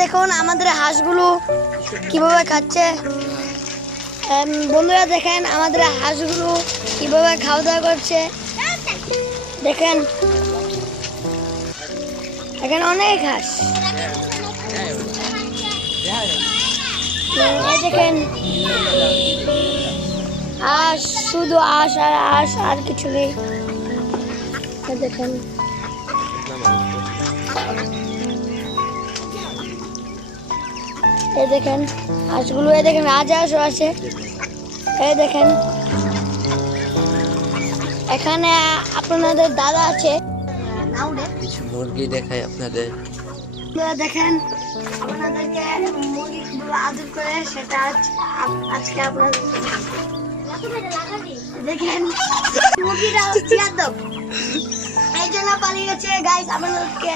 দেখুন আমাদের হাঁসগুলো কীভাবে খাচ্ছে। বন্ধুরা দেখেন আমাদের হাঁসগুলো কীভাবে খাওয়া দাওয়া করছে। দেখেন। এখানে অনেক হাঁস। দেখেন। হাঁস, শুধু হাঁস আর হাঁস আর কিছু নেই। দেখেন। এই দেখেন হাঁসগুলো এই দেখেন রাজহাঁসও আছে। এই দেখেন এখানে আপনাদের দাদা আছে। কিছু মুরগি দেখাই আপনাদের। দেখেন আপনাদেরকে মুরগিগুলো আদর করে সেটা আজ- আজকে আপনাদের দেখেন মুরগিটা যাদব এই জন্য পালিয়ে গেছে গাইস আপনাদেরকে